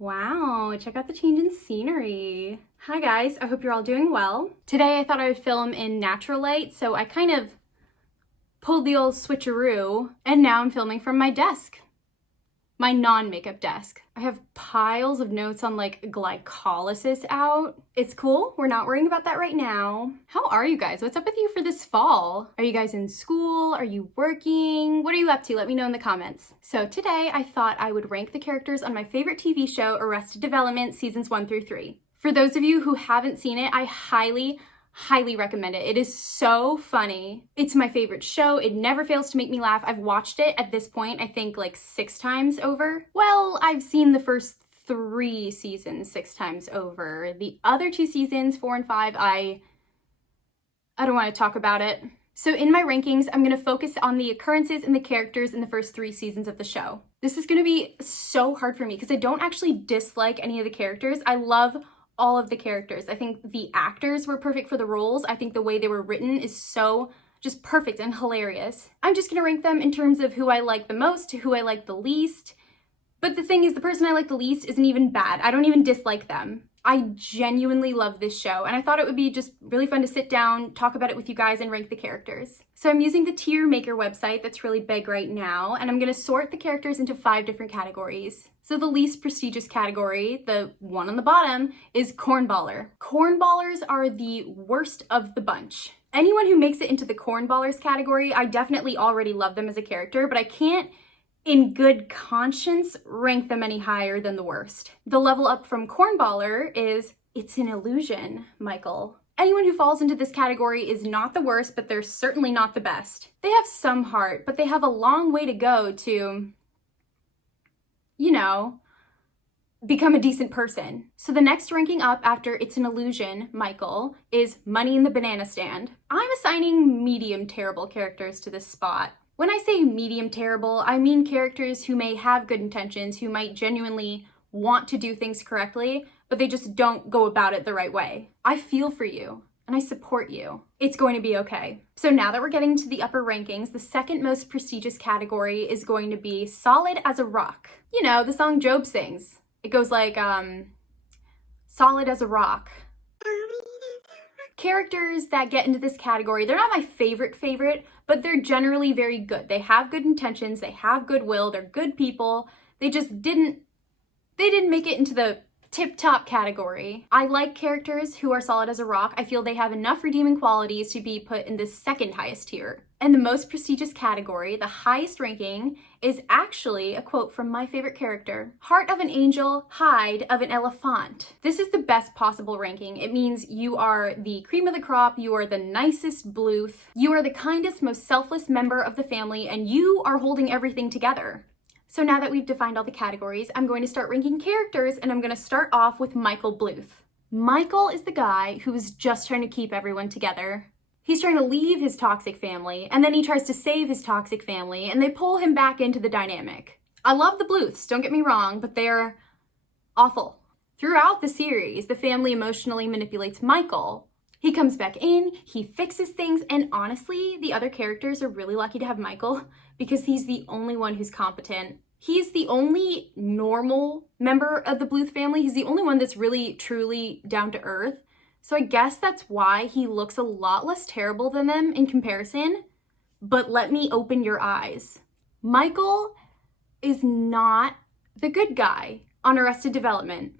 Wow, check out the change in scenery. Hi guys, I hope you're all doing well. Today I thought I would film in natural light, so I kind of pulled the old switcheroo, and now I'm filming from my desk. My non-makeup desk. I have piles of notes on like glycolysis out. It's cool, we're not worrying about that right now. How are you guys? What's up with you for this fall? Are you guys in school? Are you working? What are you up to? Let me know in the comments. So today I thought I would rank the characters on my favorite TV show, Arrested Development, seasons 1 through 3. For those of you who haven't seen it, I highly recommend it. It is so funny. It's my favorite show. It never fails to make me laugh. I've watched it at this point, I think like 6 times over. Well, I've seen the first 3 seasons 6 times over. The other 2 seasons, 4 and 5, I don't want to talk about it. So in my rankings, I'm going to focus on the occurrences and the characters in the first 3 seasons of the show. This is going to be so hard for me because I don't actually dislike any of the characters. I love all of the characters. I think the actors were perfect for the roles. I think the way they were written is so just perfect and hilarious. I'm just gonna rank them in terms of who I like the most, who I like the least. But the thing is, the person I like the least isn't even bad. I don't even dislike them. I genuinely love this show, and I thought it would be just really fun to sit down, talk about it with you guys, and rank the characters. So I'm using the Tier Maker website that's really big right now, and I'm gonna sort the characters into 5 different categories. So the least prestigious category, the one on the bottom, is Cornballer. Cornballers are the worst of the bunch. Anyone who makes it into the Cornballers category, I definitely already love them as a character, but I can't in good conscience rank them any higher than the worst. The level up from Cornballer is It's an Illusion, Michael. Anyone who falls into this category is not the worst, but they're certainly not the best. They have some heart, but they have a long way to go to, you know, become a decent person. So the next ranking up after It's an Illusion, Michael, is Money in the Banana Stand. I'm assigning medium terrible characters to this spot. When I say medium terrible, I mean characters who may have good intentions, who might genuinely want to do things correctly, but they just don't go about it the right way. I feel for you, and I support you. It's going to be okay. So now that we're getting to the upper rankings, the second most prestigious category is going to be Solid as a Rock. You know, the song Job sings. It goes like, solid as a rock. Characters that get into this category, they're not my favorite, but they're generally very good. They have good intentions, they have goodwill, they're good people. They just didn't make it into the tip-top category. I like characters who are solid as a rock. I feel they have enough redeeming qualities to be put in the second highest tier. And the most prestigious category, the highest ranking, is actually a quote from my favorite character. Heart of an angel, hide of an elephant. This is the best possible ranking. It means you are the cream of the crop, you are the nicest Bluth, you are the kindest, most selfless member of the family, and you are holding everything together. So now that we've defined all the categories, I'm going to start ranking characters, and I'm going to start off with Michael Bluth. Michael is the guy who is just trying to keep everyone together. He's trying to leave his toxic family, and then he tries to save his toxic family, and they pull him back into the dynamic. I love the Bluths, don't get me wrong, but they're awful. Throughout the series, the family emotionally manipulates Michael. He comes back in, he fixes things, and honestly, the other characters are really lucky to have Michael because he's the only one who's competent. He's the only normal member of the Bluth family. He's the only one that's really, truly down to earth. So I guess that's why he looks a lot less terrible than them in comparison. But let me open your eyes. Michael is not the good guy on Arrested Development.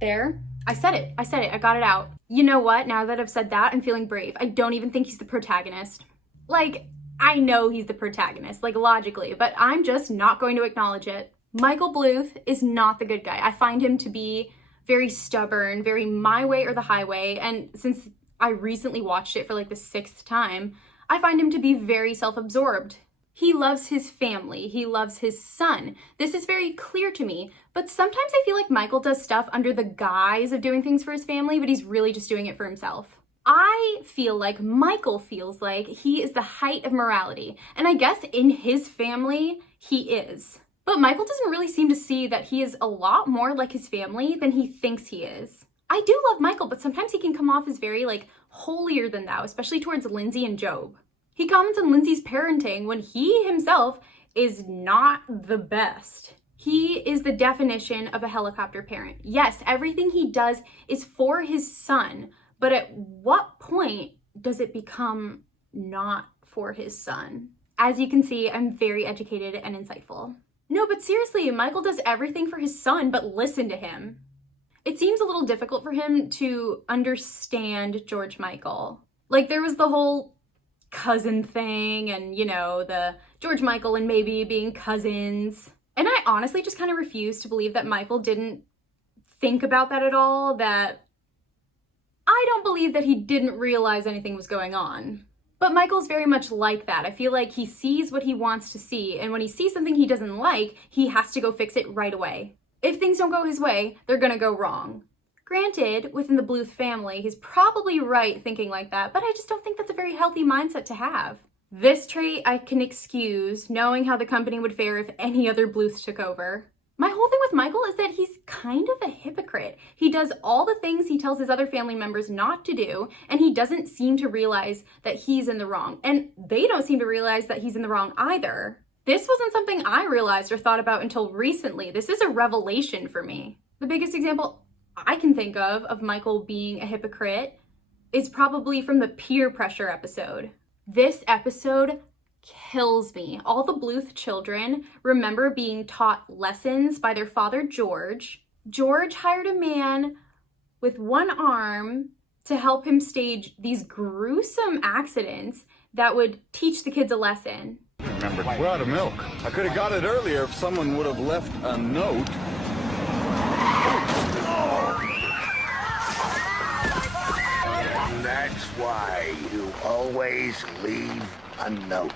There, I said it, I got it out. You know what, now that I've said that, I'm feeling brave. I don't even think he's the protagonist. Like, I know he's the protagonist, like logically, but I'm just not going to acknowledge it. Michael Bluth is not the good guy. I find him to be very stubborn, very my way or the highway, and since I recently watched it for like the 6th time, I find him to be very self-absorbed. He loves his family, he loves his son. This is very clear to me, but sometimes I feel like Michael does stuff under the guise of doing things for his family, but he's really just doing it for himself. I feel like Michael feels like he is the height of morality, and I guess in his family, he is. But Michael doesn't really seem to see that he is a lot more like his family than he thinks he is. I do love Michael, but sometimes he can come off as very like holier than thou, especially towards Lindsay and Job. He comments on Lindsay's parenting when he himself is not the best. He is the definition of a helicopter parent. Yes, everything he does is for his son, but at what point does it become not for his son? As you can see, I'm very educated and insightful. No, but seriously, Michael does everything for his son, but listen to him. It seems a little difficult for him to understand George Michael. Like, there was the whole cousin thing and, you know, the George Michael and maybe being cousins. And I honestly just kind of refuse to believe that Michael didn't think about that at all, that I don't believe that he didn't realize anything was going on. But Michael's very much like that. I feel like he sees what he wants to see, and when he sees something he doesn't like, he has to go fix it right away. If things don't go his way, they're gonna go wrong. Granted, within the Bluth family, he's probably right thinking like that, but I just don't think that's a very healthy mindset to have. This trait I can excuse, knowing how the company would fare if any other Bluths took over. My whole thing with Michael is that he's kind of a hypocrite. He does all the things he tells his other family members not to do, and he doesn't seem to realize that he's in the wrong. And they don't seem to realize that he's in the wrong either. This wasn't something I realized or thought about until recently. This is a revelation for me. The biggest example I can think of Michael being a hypocrite is probably from the peer pressure episode. This episode kills me. All the Bluth children remember being taught lessons by their father, George. George hired a man with one arm to help him stage these gruesome accidents that would teach the kids a lesson. Remember, we're out of milk. I could have got it earlier if someone would have left a note. That's why you always leave a note.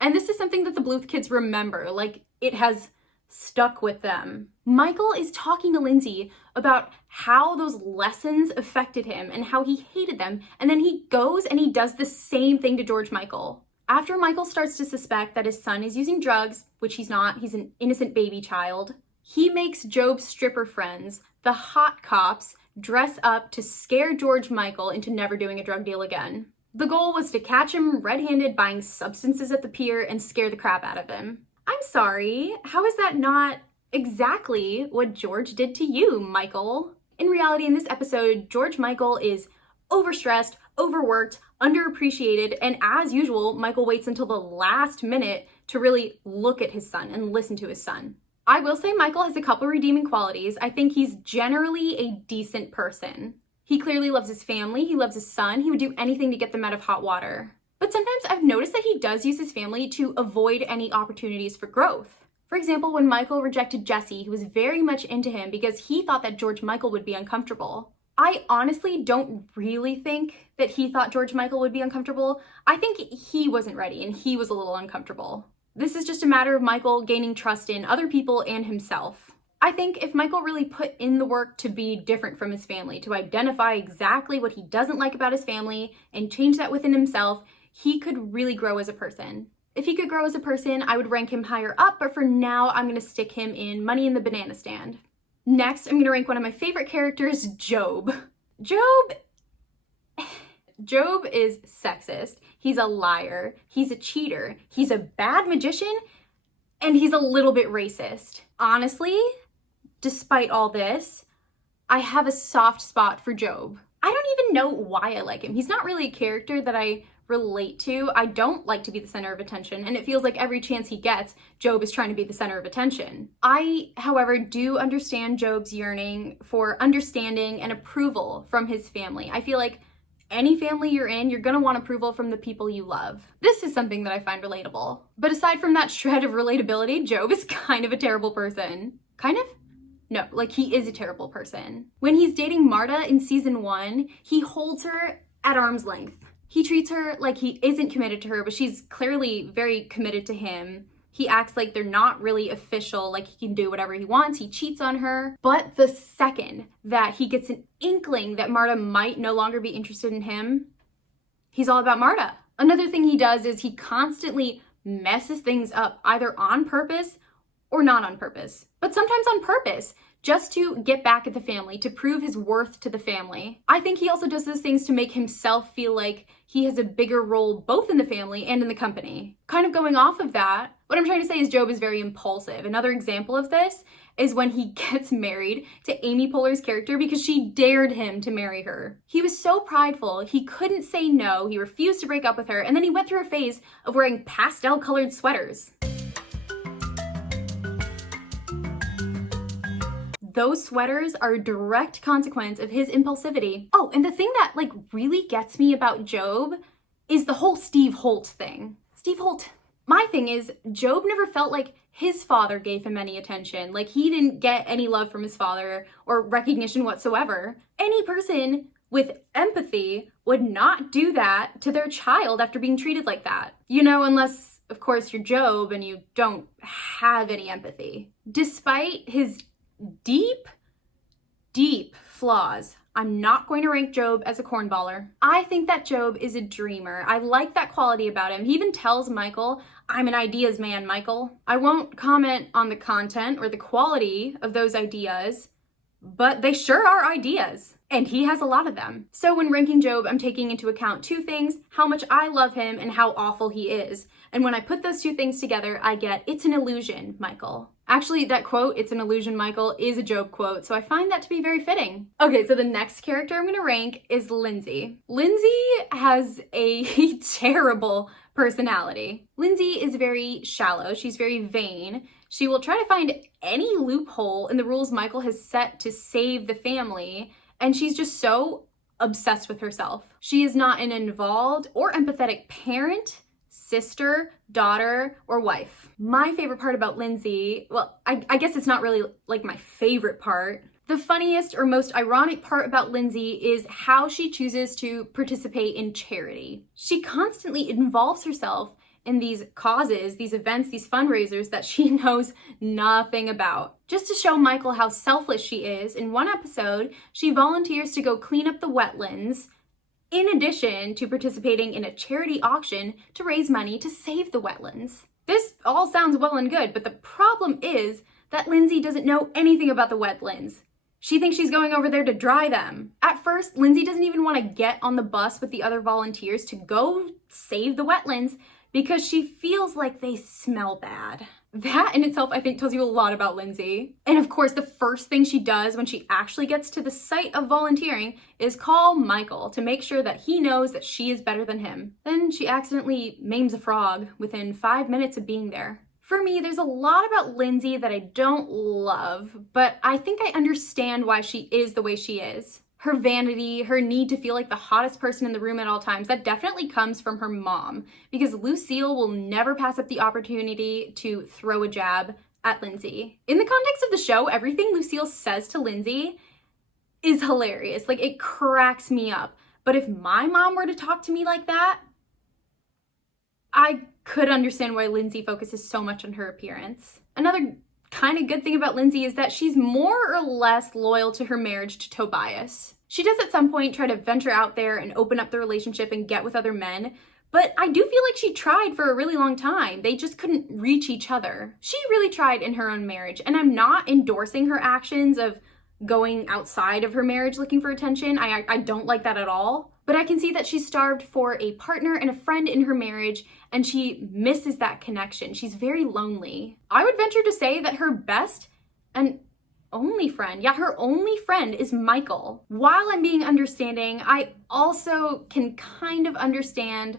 And this is something that the Bluth kids remember, like it has stuck with them. Michael is talking to Lindsay about how those lessons affected him and how he hated them, and then he goes and he does the same thing to George Michael. After Michael starts to suspect that his son is using drugs, which he's not, he's an innocent baby child, he makes Job's stripper friends, the hot cops, dress up to scare George Michael into never doing a drug deal again. The goal was to catch him red-handed buying substances at the pier and scare the crap out of him. I'm sorry, how is that not exactly what George did to you, Michael? In reality, in this episode, George Michael is overstressed, overworked, underappreciated, and as usual, Michael waits until the last minute to really look at his son and listen to his son. I will say Michael has a couple redeeming qualities. I think he's generally a decent person. He clearly loves his family, he loves his son, he would do anything to get them out of hot water. But sometimes I've noticed that he does use his family to avoid any opportunities for growth. For example, when Michael rejected Jesse, he was very much into him because he thought that George Michael would be uncomfortable. I honestly don't really think that he thought George Michael would be uncomfortable. I think he wasn't ready and he was a little uncomfortable. This is just a matter of Michael gaining trust in other people and himself. I think if Michael really put in the work to be different from his family, to identify exactly what he doesn't like about his family and change that within himself, he could really grow as a person. If he could grow as a person, I would rank him higher up, but for now, I'm gonna stick him in Money in the Banana Stand. Next, I'm gonna rank one of my favorite characters, Job. Job is sexist, he's a liar, he's a cheater, he's a bad magician, and he's a little bit racist. Honestly, despite all this, I have a soft spot for Job. I don't even know why I like him. He's not really a character that I relate to. I don't like to be the center of attention, and it feels like every chance he gets, Job is trying to be the center of attention. I, however, do understand Job's yearning for understanding and approval from his family. I feel like any family you're in, you're gonna want approval from the people you love. This is something that I find relatable. But aside from that shred of relatability, Job is kind of a terrible person. Kind of? No, like he is a terrible person. When he's dating Marta in season 1, he holds her at arm's length. He treats her like he isn't committed to her, but she's clearly very committed to him. He acts like they're not really official, like he can do whatever he wants. He cheats on her. But the second that he gets an inkling that Marta might no longer be interested in him, he's all about Marta. Another thing he does is he constantly messes things up, either on purpose or not on purpose, but sometimes on purpose, just to get back at the family, to prove his worth to the family. I think he also does those things to make himself feel like he has a bigger role both in the family and in the company. Kind of going off of that, what I'm trying to say is Job is very impulsive. Another example of this is when he gets married to Amy Poehler's character because she dared him to marry her. He was so prideful, he couldn't say no, he refused to break up with her, and then he went through a phase of wearing pastel-colored sweaters. Those sweaters are a direct consequence of his impulsivity. Oh, and the thing that really gets me about Job is the whole Steve Holt thing. Steve Holt. My thing is, Job never felt like his father gave him any attention. Like, he didn't get any love from his father or recognition whatsoever. Any person with empathy would not do that to their child after being treated like that. Unless, of course, you're Job and you don't have any empathy. Despite his deep flaws, I'm not going to rank Job as a cornballer. I think that Job is a dreamer. I like that quality about him. He even tells Michael, "I'm an ideas man, Michael." I won't comment on the content or the quality of those ideas, but they sure are ideas, and he has a lot of them. So when ranking Job, I'm taking into account two things: how much I love him and how awful he is. And when I put those two things together, I get, "It's an illusion, Michael." Actually, that quote, "It's an illusion, Michael," is a Job quote, so I find that to be very fitting. Okay, so the next character I'm gonna rank is Lindsay. Lindsay has a terrible personality. Lindsay is very shallow, she's very vain. She will try to find any loophole in the rules Michael has set to save the family, and she's just so obsessed with herself. She is not an involved or empathetic parent, sister, daughter, or wife. My favorite part about Lindsay, well, I guess it's not really my favorite part. The funniest or most ironic part about Lindsay is how she chooses to participate in charity. She constantly involves herself in these causes, these events, these fundraisers that she knows nothing about. Just to show Michael how selfless she is, in one episode, she volunteers to go clean up the wetlands, in addition to participating in a charity auction to raise money to save the wetlands. This all sounds well and good, but the problem is that Lindsay doesn't know anything about the wetlands. She thinks she's going over there to dry them. At first, Lindsay doesn't even want to get on the bus with the other volunteers to go save the wetlands because she feels like they smell bad. That in itself, I think, tells you a lot about Lindsay. And of course, the first thing she does when she actually gets to the site of volunteering is call Michael to make sure that he knows that she is better than him. Then she accidentally maims a frog within 5 minutes of being there. For me, there's a lot about Lindsay that I don't love, but I think I understand why she is the way she is. Her vanity, her need to feel like the hottest person in the room at all times, that definitely comes from her mom, because Lucille will never pass up the opportunity to throw a jab at Lindsay. In the context of the show, everything Lucille says to Lindsay is hilarious. It cracks me up. But if my mom were to talk to me like that, I could understand why Lindsay focuses so much on her appearance. Another kind of good thing about Lindsay is that she's more or less loyal to her marriage to Tobias. She does at some point try to venture out there and open up the relationship and get with other men, but I do feel like she tried for a really long time. They just couldn't reach each other. She really tried in her own marriage, and I'm not endorsing her actions of going outside of her marriage looking for attention. I don't like that at all. But I can see that she's starved for a partner and a friend in her marriage, and she misses that connection. She's very lonely. I would venture to say that her best and only friend, her only friend is Michael. While I'm being understanding, I also can kind of understand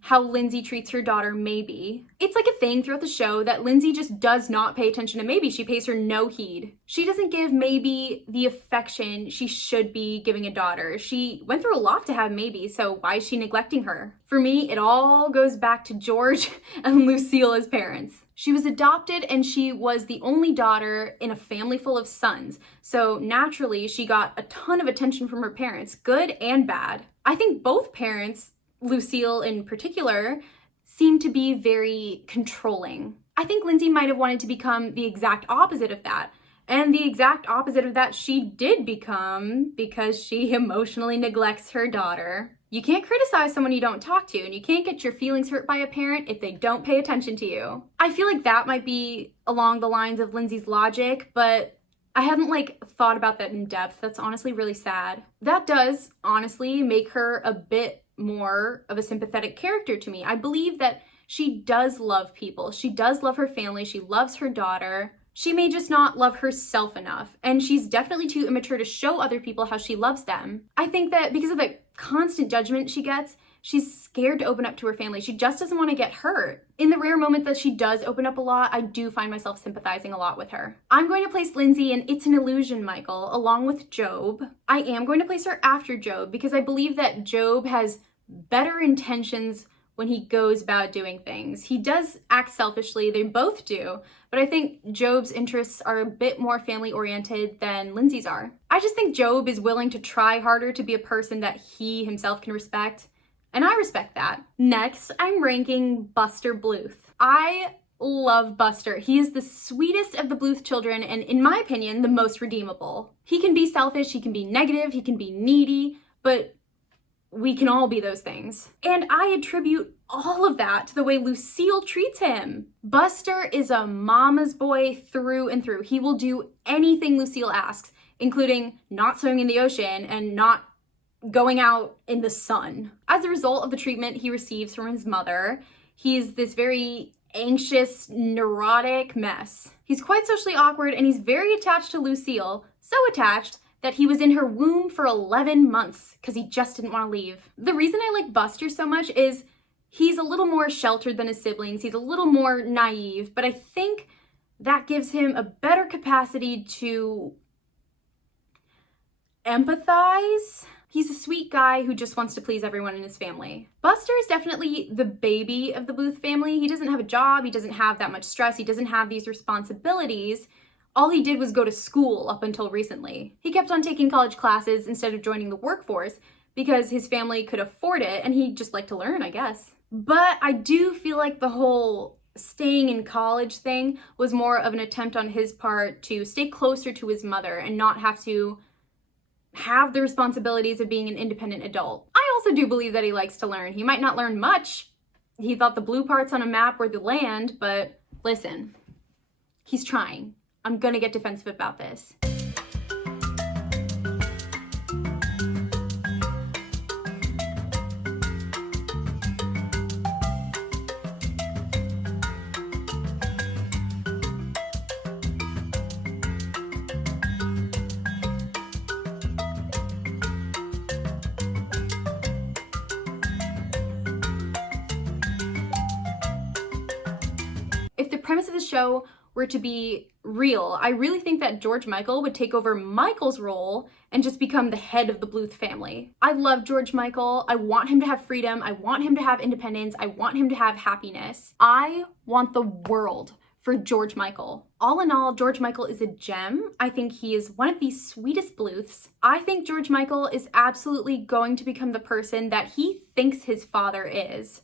how Lindsay treats her daughter, Maybe. It's like a thing throughout the show that Lindsay just does not pay attention to Maybe. She pays her no heed. She doesn't give Maybe the affection she should be giving a daughter. She went through a lot to have Maybe, so why is she neglecting her? For me, it all goes back to George and Lucille as parents. She was adopted and she was the only daughter in a family full of sons, so naturally she got a ton of attention from her parents, good and bad. I think both parents, Lucille in particular, seemed to be very controlling. I think Lindsay might have wanted to become the exact opposite of that. And the exact opposite of that she did become because she emotionally neglects her daughter. You can't criticize someone you don't talk to, and you can't get your feelings hurt by a parent if they don't pay attention to you. I feel like that might be along the lines of Lindsay's logic, but I hadn't thought about that in depth. That's honestly really sad. That does honestly make her a bit more of a sympathetic character to me. I believe that she does love people. She does love her family. She loves her daughter. She may just not love herself enough, and she's definitely too immature to show other people how she loves them. I think that because of the constant judgment she gets, she's scared to open up to her family. She just doesn't want to get hurt. In the rare moment that she does open up a lot, I do find myself sympathizing a lot with her. I'm going to place Lindsay in It's an Illusion, Michael, along with Job. I am going to place her after Job because I believe that Job has better intentions when he goes about doing things. He does act selfishly, they both do, but I think Job's interests are a bit more family-oriented than Lindsay's are. I just think Job is willing to try harder to be a person that he himself can respect, and I respect that. Next, I'm ranking Buster Bluth. I love Buster. He is the sweetest of the Bluth children, and in my opinion, the most redeemable. He can be selfish, he can be negative, he can be needy, but we can all be those things. And I attribute all of that to the way Lucille treats him. Buster is a mama's boy through and through. He will do anything Lucille asks, including not swimming in the ocean and not going out in the sun. As a result of the treatment he receives from his mother, he's this very anxious, neurotic mess. He's quite socially awkward and he's very attached to Lucille, so attached that he was in her womb for 11 months because he just didn't want to leave. The reason I like Buster so much is he's a little more sheltered than his siblings. He's a little more naive, but I think that gives him a better capacity to empathize. He's a sweet guy who just wants to please everyone in his family. Buster is definitely the baby of the Bluth family. He doesn't have a job. He doesn't have that much stress. He doesn't have these responsibilities. All he did was go to school up until recently. He kept on taking college classes instead of joining the workforce because his family could afford it and he just liked to learn, I guess. But I do feel like the whole staying in college thing was more of an attempt on his part to stay closer to his mother and not have to have the responsibilities of being an independent adult. I also do believe that he likes to learn. He might not learn much. He thought the blue parts on a map were the land, but listen, he's trying. I'm gonna get defensive about this. If the premise of the show were to be real, I really think that George Michael would take over Michael's role and just become the head of the Bluth family. I love George Michael. I want him to have freedom. I want him to have independence. I want him to have happiness. I want the world for George Michael. All in all, George Michael is a gem. I think he is one of the sweetest Bluths. I think George Michael is absolutely going to become the person that he thinks his father is.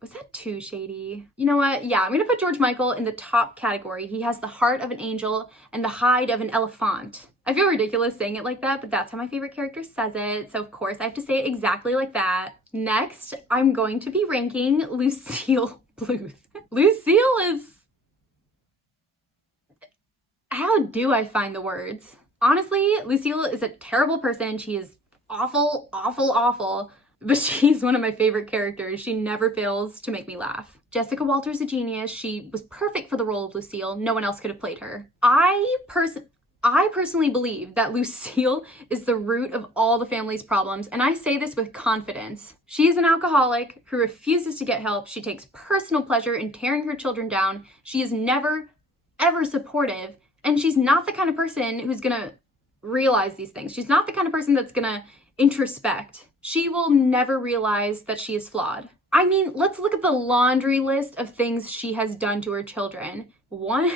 Was that too shady? You know what? Yeah, I'm gonna put George Michael in the top category. He has the heart of an angel and the hide of an elephant. I feel ridiculous saying it like that, but that's how my favorite character says it. So of course I have to say it exactly like that. Next, I'm going to be ranking Lucille Bluth. Lucille is... How do I find the words? Honestly, Lucille is a terrible person. She is awful, awful, awful. But she's one of my favorite characters. She never fails to make me laugh. Jessica Walter's a genius. She was perfect for the role of Lucille. No one else could have played her. I personally believe that Lucille is the root of all the family's problems, and I say this with confidence. She is an alcoholic who refuses to get help. She takes personal pleasure in tearing her children down. She is never, ever supportive, and she's not the kind of person who's gonna realize these things. She's not the kind of person that's gonna introspect. She will never realize that she is flawed. I mean, let's look at the laundry list of things she has done to her children. One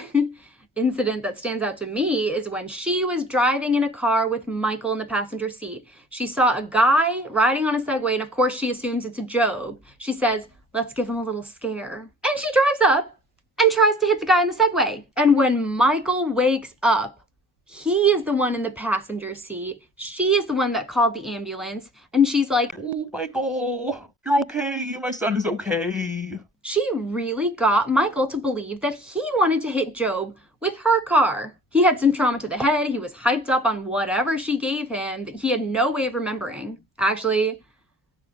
incident that stands out to me is when she was driving in a car with Michael in the passenger seat. She saw a guy riding on a Segway, and of course she assumes it's a Job. She says, let's give him a little scare. And she drives up and tries to hit the guy in the Segway. And when Michael wakes up, he is the one in the passenger seat. She is the one that called the ambulance. And she's like, oh, Michael, you're okay. My son is okay. She really got Michael to believe that he wanted to hit Job with her car. He had some trauma to the head. He was hyped up on whatever she gave him that he had no way of remembering. Actually,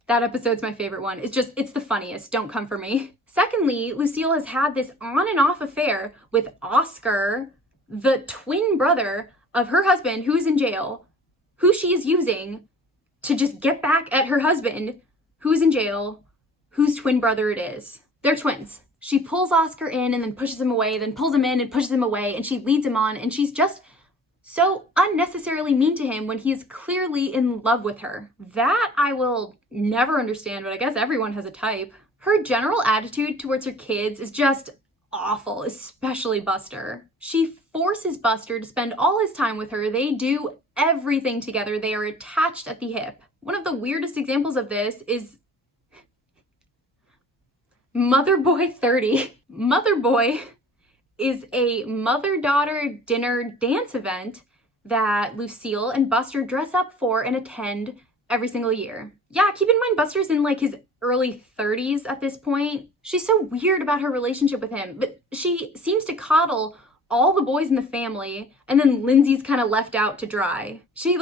that episode's my favorite one. It's the funniest. Don't come for me. Secondly, Lucille has had this on and off affair with Oscar, the twin brother of her husband who is in jail, who she is using to just get back at her husband who's in jail, whose twin brother it is. They're twins. She pulls Oscar in and then pushes him away, then pulls him in and pushes him away, and she leads him on, and she's just so unnecessarily mean to him when he is clearly in love with her. That I will never understand, but I guess everyone has a type. Her general attitude towards her kids is just awful, especially Buster. She forces Buster to spend all his time with her. They do everything together. They are attached at the hip. One of the weirdest examples of this is Mother Boy 30. Mother Boy is a mother-daughter dinner dance event that Lucille and Buster dress up for and attend every single year. Yeah, keep in mind Buster's in like his early 30s at this point. She's so weird about her relationship with him, but she seems to coddle all the boys in the family, and then Lindsay's kind of left out to dry. She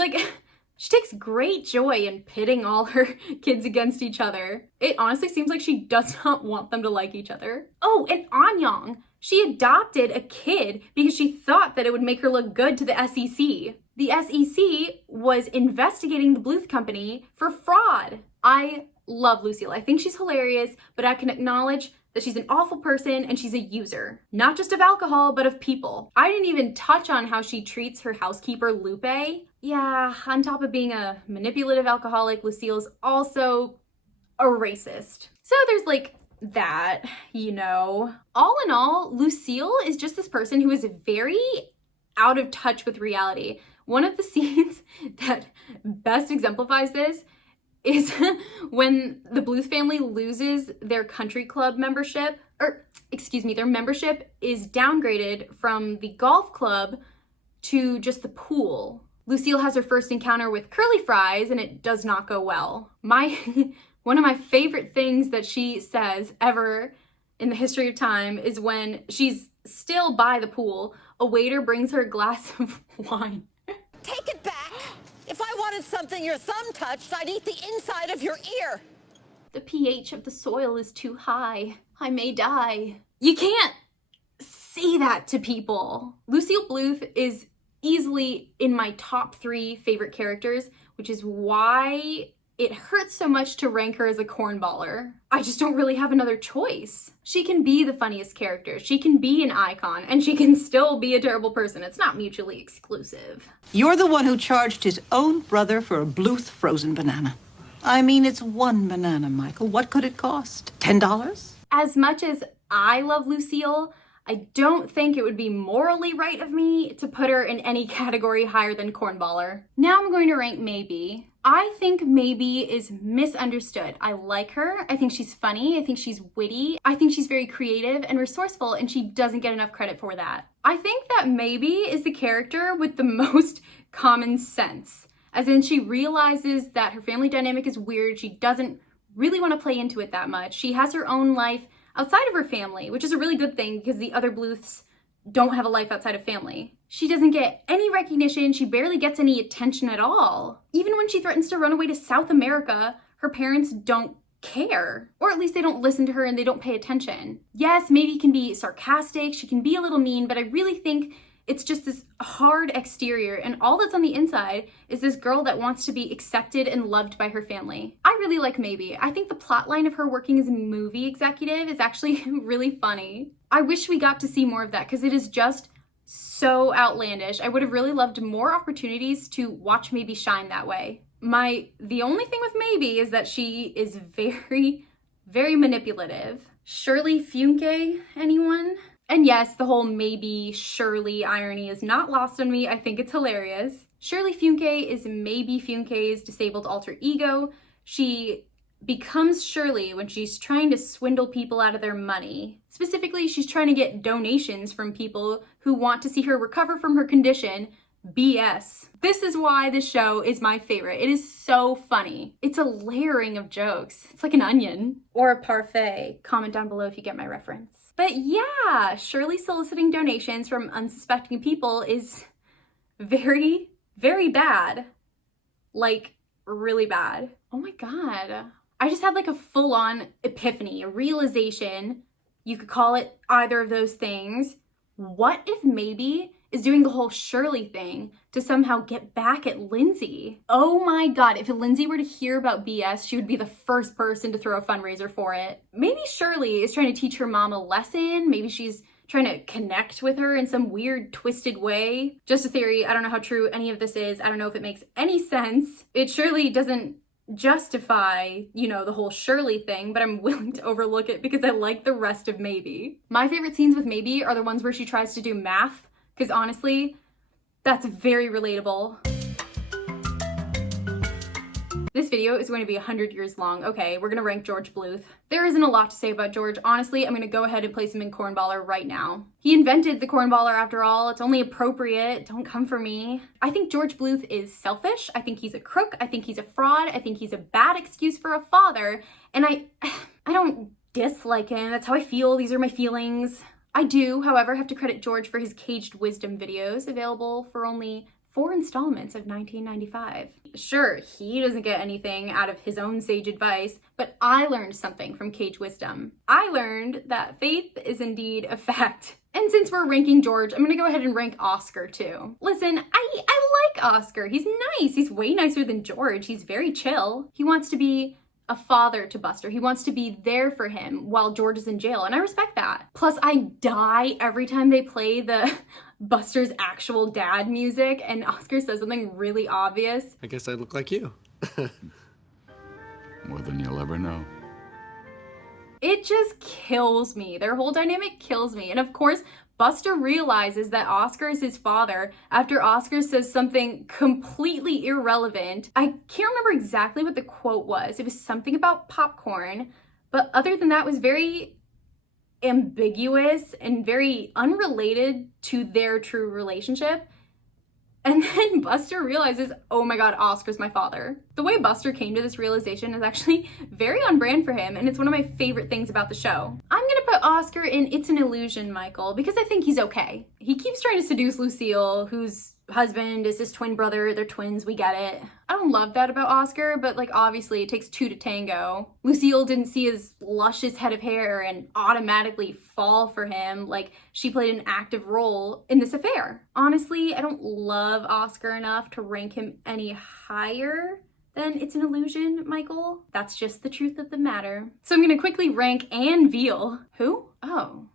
takes great joy in pitting all her kids against each other. It honestly seems like she does not want them to like each other. Oh, and Anyang. She adopted a kid because she thought that it would make her look good to the SEC. The SEC was investigating the Bluth Company for fraud. I love Lucille. I think she's hilarious, but I can acknowledge that she's an awful person and she's a user. Not just of alcohol, but of people. I didn't even touch on how she treats her housekeeper, Lupe. Yeah, on top of being a manipulative alcoholic, Lucille's also a racist. So there's like that, you know. All in all, Lucille is just this person who is very out of touch with reality. One of the scenes that best exemplifies this is when the Bluth family loses their country club membership, their membership is downgraded from the golf club to just the pool. Lucille has her first encounter with curly fries and it does not go well. One of my favorite things that she says ever in the history of time is when she's still by the pool, a waiter brings her a glass of wine. Take it back. If I wanted something your thumb touched, I'd eat the inside of your ear. The pH of the soil is too high. I may die. You can't say that to people. Lucille Bluth is easily in my top 3 favorite characters, which is why it hurts so much to rank her as a cornballer. I just don't really have another choice. She can be the funniest character, she can be an icon, and she can still be a terrible person. It's not mutually exclusive. You're the one who charged his own brother for a Bluth frozen banana. I mean, it's one banana, Michael. What could it cost? $10? As much as I love Lucille, I don't think it would be morally right of me to put her in any category higher than cornballer. Now I'm going to rank Maybe. I think Maybe is misunderstood. I like her. I think she's funny. I think she's witty. I think she's very creative and resourceful, and she doesn't get enough credit for that. I think that Maybe is the character with the most common sense, as in she realizes that her family dynamic is weird. She doesn't really want to play into it that much. She has her own life outside of her family, which is a really good thing because the other Bluths don't have a life outside of family. She doesn't get any recognition. She barely gets any attention at all. Even when she threatens to run away to South America, her parents don't care. Or at least they don't listen to her and they don't pay attention. Yes, Maybe can be sarcastic, she can be a little mean, but I really think it's just this hard exterior, and all that's on the inside is this girl that wants to be accepted and loved by her family. I really like Maybe. I think the plotline of her working as a movie executive is actually really funny. I wish we got to see more of that because it is just so outlandish. I would have really loved more opportunities to watch Maybe shine that way. The only thing with Maybe is that she is very, very manipulative. Shirley Funke, anyone? And yes, the whole Maybe Shirley irony is not lost on me. I think it's hilarious. Shirley Funke is Maybe Funke's disabled alter ego. She becomes Shirley when she's trying to swindle people out of their money. Specifically, she's trying to get donations from people who want to see her recover from her condition. BS. This is why this show is my favorite. It is so funny. It's a layering of jokes. It's like an onion. Or a parfait. Comment down below if you get my reference. But yeah, Shirley soliciting donations from unsuspecting people is very, very bad. Like, really bad. Oh my God. I just had like a full-on epiphany, a realization. You could call it either of those things. What if Maybe is doing the whole Shirley thing to somehow get back at Lindsay? Oh my God, if Lindsay were to hear about BS, she would be the first person to throw a fundraiser for it. Maybe Shirley is trying to teach her mom a lesson. Maybe she's trying to connect with her in some weird, twisted way. Just a theory. I don't know how true any of this is. I don't know if it makes any sense. It surely doesn't justify, you know, the whole Shirley thing, but I'm willing to overlook it because I like the rest of Maybe. My favorite scenes with Maybe are the ones where she tries to do math, because honestly, that's very relatable. This video is going to be 100 years long. Okay, we're gonna rank George Bluth. There isn't a lot to say about George. Honestly, I'm gonna go ahead and place him in Cornballer right now. He invented the Cornballer after all. It's only appropriate. Don't come for me. I think George Bluth is selfish. I think he's a crook. I think he's a fraud. I think he's a bad excuse for a father. And I don't dislike him. That's how I feel. These are my feelings. I do, however, have to credit George for his Caged Wisdom videos, available for only 4 installments of $19.95. Sure, he doesn't get anything out of his own sage advice, but I learned something from Caged Wisdom. I learned that faith is indeed a fact. And since we're ranking George, I'm gonna go ahead and rank Oscar too. Listen, I like Oscar. He's nice. He's way nicer than George. He's very chill. He wants to be a father to Buster. He wants to be there for him while George is in jail, and I respect that. Plus, I die every time they play the Buster's actual dad music and Oscar says something really obvious. I guess I look like you. More than you'll ever know. It just kills me. Their whole dynamic kills me. And of course, Buster realizes that Oscar is his father after Oscar says something completely irrelevant. I can't remember exactly what the quote was. It was something about popcorn, but other than that, it was very ambiguous and very unrelated to their true relationship. And then Buster realizes, oh my God, Oscar's my father. The way Buster came to this realization is actually very on brand for him, and it's one of my favorite things about the show. I'm gonna put Oscar in It's an Illusion, Michael, because I think he's okay. He keeps trying to seduce Lucille, whose husband is his twin brother. They're twins, we get it. I don't love that about Oscar, but like obviously it takes 2 to tango. Lucille didn't see his luscious head of hair and automatically fall for him. Like, she played an active role in this affair. Honestly, I don't love Oscar enough to rank him any higher than It's an Illusion, Michael. That's just the truth of the matter. So I'm gonna quickly rank Anne Veal. Who? Oh,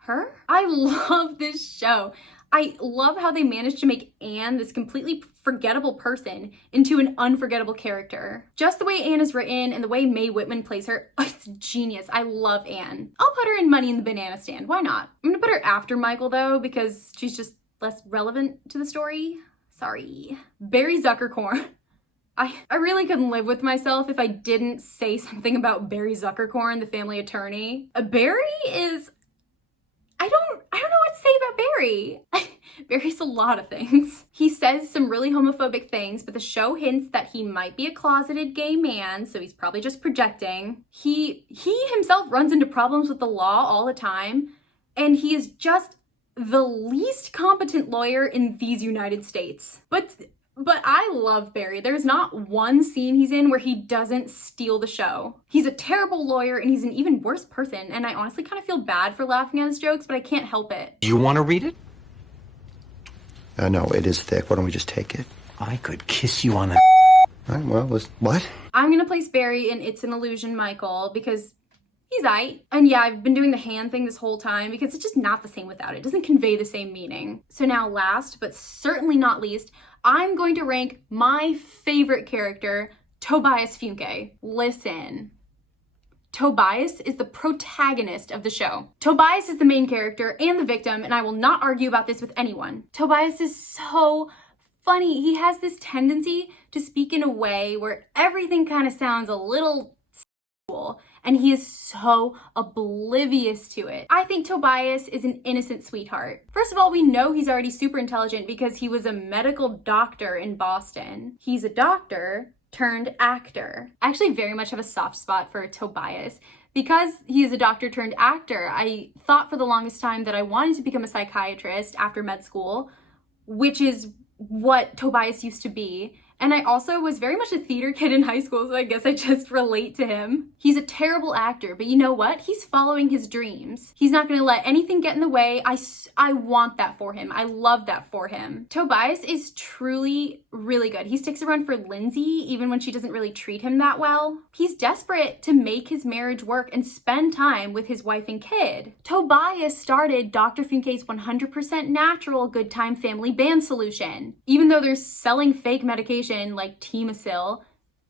her? I love this show. I love how they managed to make Anne, this completely forgettable person, into an unforgettable character. Just the way Anne is written and the way Mae Whitman plays her, it's genius. I love Anne. I'll put her in Money in the Banana Stand. Why not? I'm gonna put her after Michael though, because she's just less relevant to the story. Sorry. Barry Zuckerkorn. I really couldn't live with myself if I didn't say something about Barry Zuckerkorn, the family attorney. Barry is... I don't know what to say about Barry. Barry's a lot of things. He says some really homophobic things, but the show hints that he might be a closeted gay man, so he's probably just projecting. He himself runs into problems with the law all the time, and he is just the least competent lawyer in these United States. But I love Barry. There's not one scene he's in where he doesn't steal the show. He's a terrible lawyer and he's an even worse person, and I honestly kind of feel bad for laughing at his jokes, but I can't help it. Do you want to read it? No, it is thick. Why don't we just take it? I could kiss you on the... All right, well, what? I'm gonna place Barry in It's an Illusion, Michael, because he's aight. And yeah, I've been doing the hand thing this whole time because it's just not the same without it. It doesn't convey the same meaning. So now last, but certainly not least, I'm going to rank my favorite character, Tobias Funke. Listen, Tobias is the protagonist of the show. Tobias is the main character and the victim, and I will not argue about this with anyone. Tobias is so funny. He has this tendency to speak in a way where everything kind of sounds a little sexual, and he is so oblivious to it. I think Tobias is an innocent sweetheart. First of all, we know he's already super intelligent because he was a medical doctor in Boston. He's a doctor turned actor. I actually very much have a soft spot for Tobias Because he is a doctor turned actor, I thought for the longest time that I wanted to become a psychiatrist after med school, which is what Tobias used to be. And I also was very much a theater kid in high school, so I guess I just relate to him. He's a terrible actor, but you know what? He's following his dreams. He's not gonna let anything get in the way. I want that for him. I love that for him. Tobias is truly really good. He sticks around for Lindsay even when she doesn't really treat him that well. He's desperate to make his marriage work and spend time with his wife and kid. Tobias started Dr. Funke's 100% natural good time family band solution. Even though they're selling fake medication like Temosil,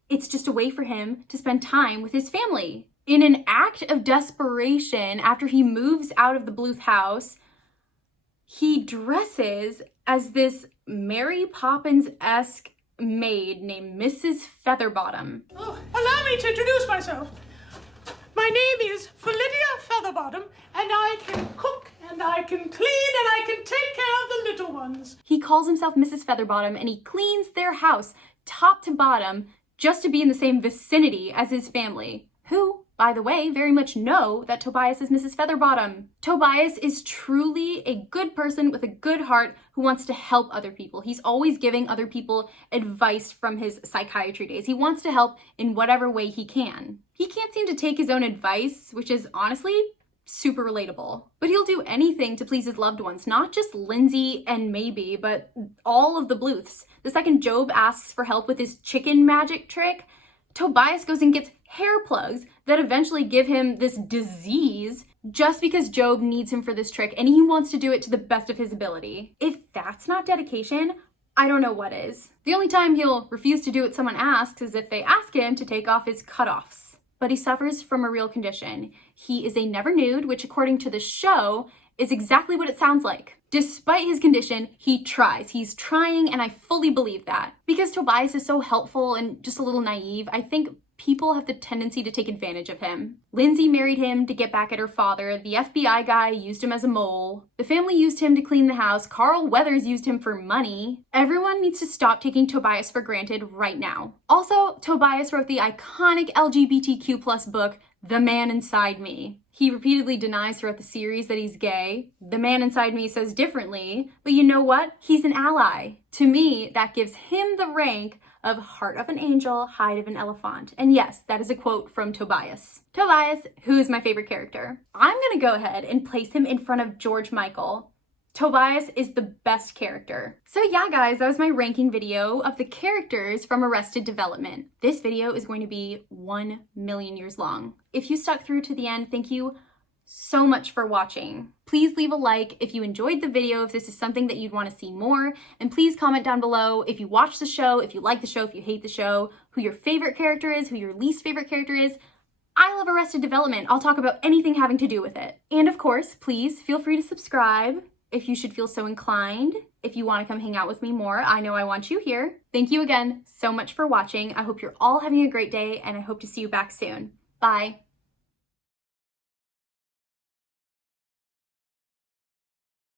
it's just a way for him to spend time with his family. In an act of desperation, after he moves out of the Bluth house, he dresses as this Mary Poppins-esque maid named Mrs. Featherbottom. Oh, allow me to introduce myself. My name is Philidia Featherbottom, and I can cook, and I can clean, and I can take care of the little ones. He calls himself Mrs. Featherbottom, and he cleans their house top to bottom just to be in the same vicinity as his family, who, by the way, very much know that Tobias is Mrs. Featherbottom. Tobias is truly a good person with a good heart who wants to help other people. He's always giving other people advice from his psychiatry days. He wants to help in whatever way he can. He can't seem to take his own advice, which is honestly super relatable. But he'll do anything to please his loved ones, not just Lindsay and maybe, but all of the Bluths. The second Job asks for help with his chicken magic trick, Tobias goes and gets hair plugs that eventually give him this disease just because Job needs him for this trick and he wants to do it to the best of his ability. If that's not dedication, I don't know what is. The only time he'll refuse to do what someone asks is if they ask him to take off his cutoffs. But he suffers from a real condition. He is a never nude, which according to the show is exactly what it sounds like. Despite his condition, he tries. He's trying, and I fully believe that. Because Tobias is so helpful and just a little naive, I think people have the tendency to take advantage of him. Lindsay married him to get back at her father. The FBI guy used him as a mole. The family used him to clean the house. Carl Weathers used him for money. Everyone needs to stop taking Tobias for granted right now. Also, Tobias wrote the iconic LGBTQ+ book, The Man Inside Me. He repeatedly denies throughout the series that he's gay. The Man Inside Me says differently, but you know what? He's an ally. To me, that gives him the rank of heart of an angel, hide of an elephant. And yes, that is a quote from Tobias. Tobias, who is my favorite character. I'm gonna go ahead and place him in front of George Michael. Tobias is the best character. So yeah, guys, that was my ranking video of the characters from Arrested Development. This video is going to be 1 million years long. If you stuck through to the end, thank you so much for watching. Please leave a like if you enjoyed the video, if this is something that you'd want to see more, and please comment down below if you watch the show, if you like the show, if you hate the show, who your favorite character is, who your least favorite character is. I love Arrested Development. I'll talk about anything having to do with it. And of course, please feel free to subscribe if you should feel so inclined. If you want to come hang out with me more, I know I want you here. Thank you again so much for watching. I hope you're all having a great day, and I hope to see you back soon. Bye.